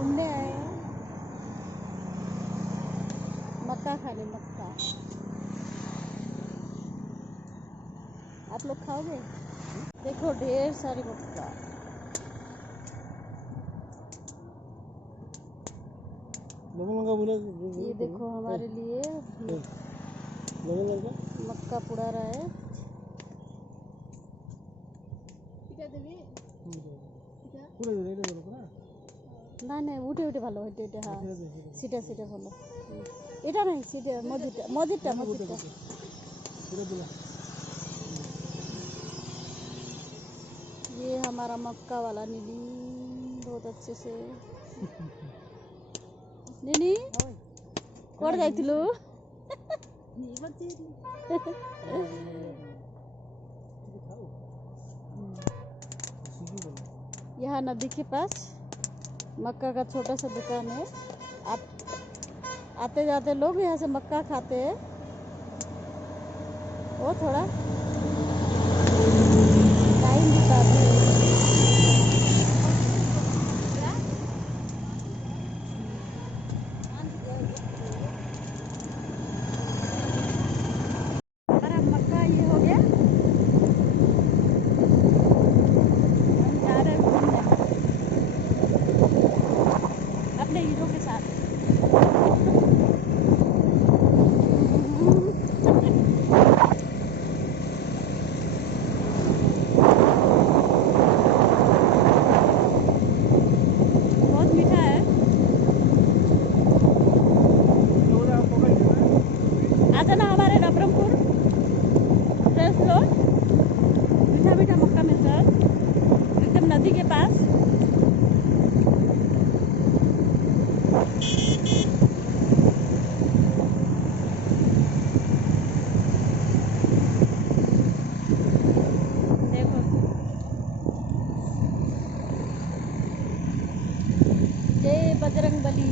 घूमने आए हैं मक्का खाने। मक्का आप लोग खाओगे? देखो ढेर सारी मक्का। ये देखो हमारे लिए मक्का पुड़ा रहा है। না না উঠে উঠে ভালো হেঁটে হেঁটে। হ্যাঁ সিটা সিটা ভালো। এটা नहीं सीधे मस्जिद मस्जिद ये हमारा मक्का वाला नीली बहुत अच्छे से। नीनी कोड जाइतिलु यहाँ नदी के पास मक्का का छोटा सा दुकान है। आप आते जाते लोग यहाँ से मक्का खाते हैं। वो थोड़ा टाइम बिताते हैं। हमारा मक्का ये हो गया। हम जा रहे हैं घूमने अपने हीरो के साथ। बहुत मीठा है। आ जाना हमारे नवरंगपुर फ्रेश रोड। मीठा मीठा मक्का मिलता है एकदम नदी के पास। देखो जय बजरंग बली।